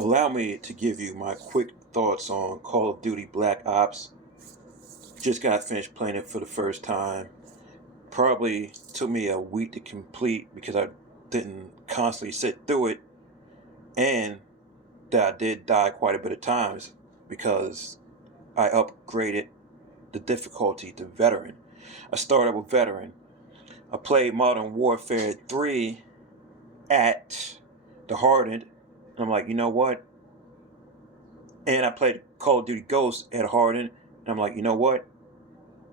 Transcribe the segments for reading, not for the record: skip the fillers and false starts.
Allow me to give you my quick thoughts on Call of Duty Black Ops. Just got finished playing it for the first time. Probably took me a week to complete because I didn't constantly sit through it, and that I did die quite a bit of times because I upgraded the difficulty to veteran. I started with veteran. I played Modern Warfare 3 at the hardened, and I'm like, you know what? And I played Call of Duty Ghosts at hardened, and I'm like, you know what?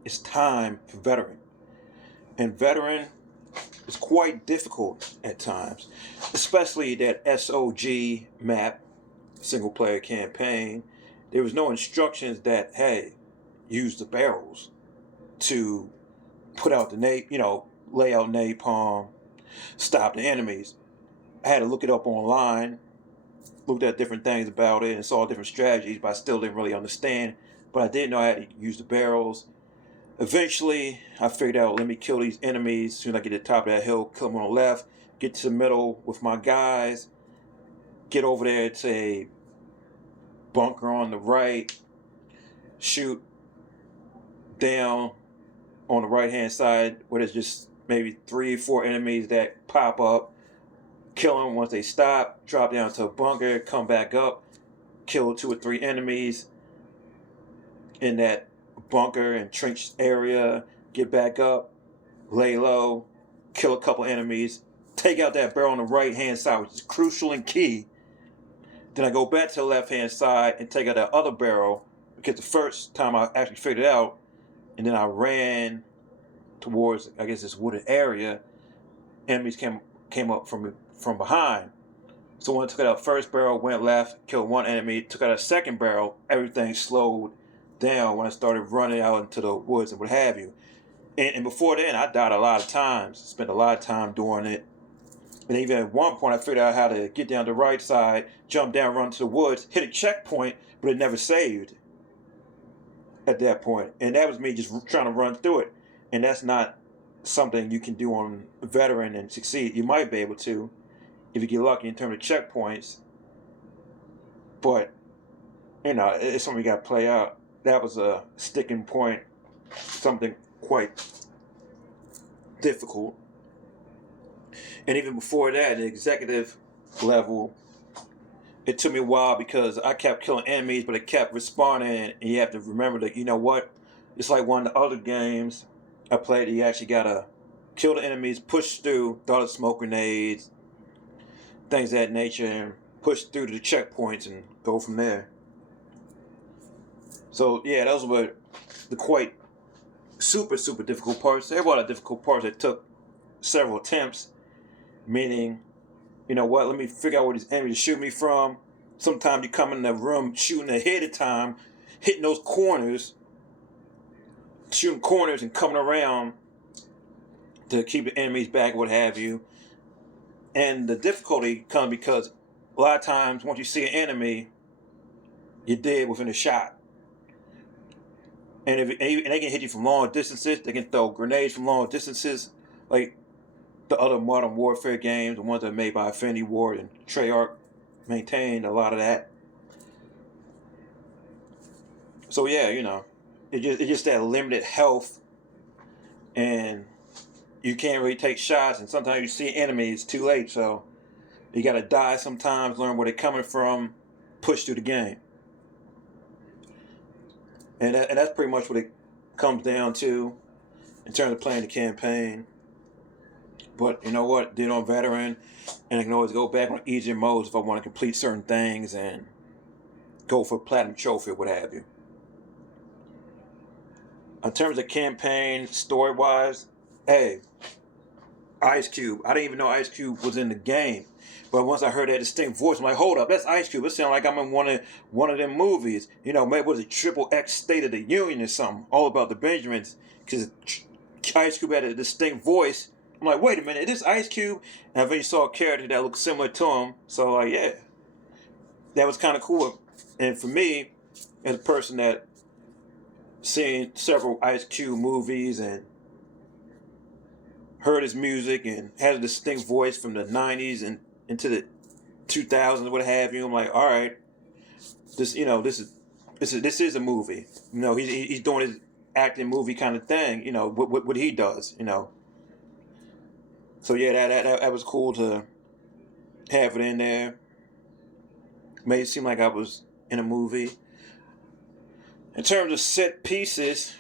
It's time for veteran. And veteran is quite difficult at times, especially that SOG map, single player campaign. There was no instructions that, hey, use the barrels to put out lay out napalm, stop the enemies. I had to look it up online, looked at different things about it and saw different strategies, but I still didn't really understand. But I did know I had to use the barrels. Eventually, I figured out, let me kill these enemies. As soon as I get to the top of that hill, kill them on the left, get to the middle with my guys, get over there to a bunker on the right, shoot down on the right-hand side where there's just maybe 3 or 4 enemies that pop up, kill them once they stop, drop down to a bunker, come back up, kill 2 or 3 enemies in that bunker and trench area, get back up, lay low, kill a couple enemies, take out that barrel on the right hand side, which is crucial and key. Then I go back to the left hand side and take out that other barrel, because the first time I actually figured it out, and then I ran towards, I guess, this wooded area. Enemies came up from behind. So when I took out the first barrel, went left, killed 1 enemy, took out a second barrel, everything slowed down when I started running out into the woods and what have you. And before then, I died a lot of times, spent a lot of time doing it. And even at one point, I figured out how to get down the right side, jump down, run to the woods, hit a checkpoint, but it never saved at that point. And that was me just trying to run through it. And that's not something you can do on veteran and succeed. You might be able to if you get lucky in terms of checkpoints. But, it's something you got to play out. That was a sticking point, something quite difficult. And even before that, the executive level, it took me a while because I kept killing enemies, but it kept respawning. And you have to remember that, you know what? It's like one of the other games I played, you actually got to kill the enemies, push through, throw the smoke grenades, things of that nature, and push through to the checkpoints and go from there. So yeah, those were the quite super difficult parts. There were a lot of difficult parts that took several attempts, meaning, you know what, let me figure out where these enemies shoot me from. Sometimes you come in the room shooting ahead of time, hitting those corners, shooting corners and coming around to keep the enemies back, what have you. And the difficulty comes because a lot of times once you see an enemy, you're dead within a shot. And they can hit you from long distances. They can throw grenades from long distances, like the other Modern Warfare games, the ones that are made by Infinity Ward and Treyarch, maintained a lot of that. So yeah, it's just that limited health, and you can't really take shots. And sometimes you see enemies, it's too late. So you got to die sometimes, learn where they're coming from, push through the game. And that's pretty much what it comes down to in terms of playing the campaign. But you know what? Did on veteran, and I can always go back on easier modes if I want to complete certain things and go for platinum trophy or what have you. In terms of campaign, story-wise, hey, Ice Cube. I didn't even know Ice Cube was in the game. But once I heard that distinct voice, I'm like, hold up, that's Ice Cube. It sounds like I'm in one of them movies. Maybe it was a Triple X State of the Union or something, all about the Benjamins. Because Ice Cube had a distinct voice. I'm like, wait a minute, is this Ice Cube? And I eventually saw a character that looked similar to him. So, like, yeah, that was kind of cool. And for me, as a person that seen several Ice Cube movies and heard his music and had a distinct voice from the 90s and into the 2000s, what have you. I'm like, all right, this is a movie. He's doing his acting movie kind of thing. What he does. So yeah, that was cool to have it in there. Made it seem like I was in a movie. In terms of set pieces,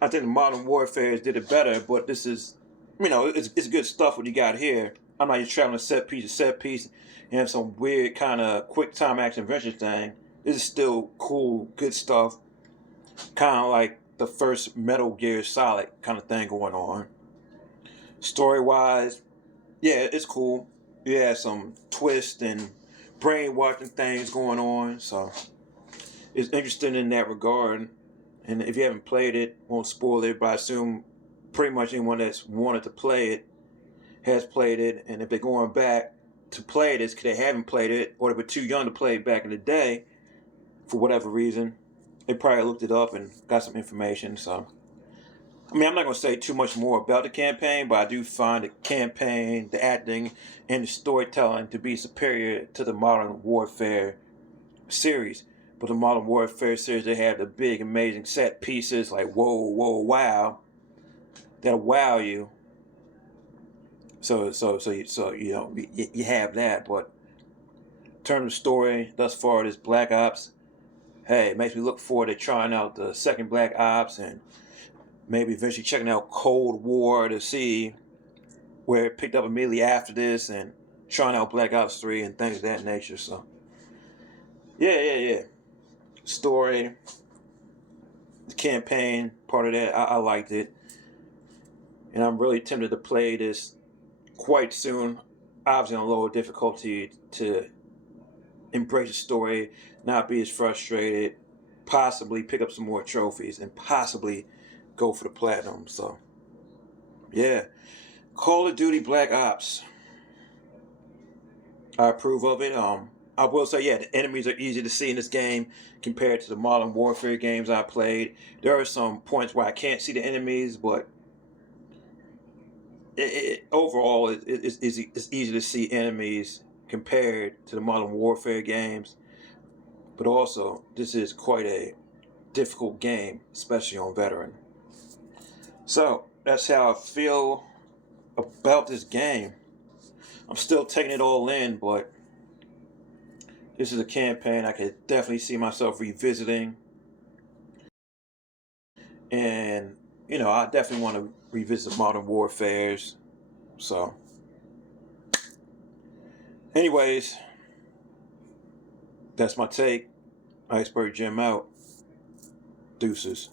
I think the Modern Warfare did it better, but this is, it's good stuff what you got here. I'm not just traveling set piece to set piece and have some weird kind of quick time action adventure thing. This is still cool, good stuff. Kind of like the first Metal Gear Solid kind of thing going on. Story wise, yeah, it's cool. Yeah, some twist and brainwashing things going on, so it's interesting in that regard. And if you haven't played it, won't spoil it, but I assume pretty much anyone that's wanted to play it has played it. And if they're going back to play this because they haven't played it or they were too young to play it back in the day for whatever reason, they probably looked it up and got some information. So, I'm not going to say too much more about the campaign, but I do find the campaign, the acting, and the storytelling to be superior to the Modern Warfare series. But the Modern Warfare series, they have the big, amazing set pieces like whoa, whoa, wow, that'll wow you. So you have that. But in terms of story, thus far, this Black Ops, hey, it makes me look forward to trying out the second Black Ops and maybe eventually checking out Cold War to see where it picked up immediately after this and trying out Black Ops 3 and things of that nature. So, yeah. Story, the campaign, part of that, I liked it. And I'm really tempted to play this quite soon. Obviously on lower difficulty to embrace the story, not be as frustrated, possibly pick up some more trophies, and possibly go for the platinum. So, yeah. Call of Duty Black Ops. I approve of it. I will say, yeah, the enemies are easy to see in this game compared to the Modern Warfare games I played. There are some points where I can't see the enemies, but overall, it's easy to see enemies compared to the Modern Warfare games. But also, this is quite a difficult game, especially on veteran. So, that's how I feel about this game. I'm still taking it all in, but this is a campaign I could definitely see myself revisiting. And, I definitely want to revisit Modern Warfares. So, anyways, that's my take. Iceberg Jim out. Deuces.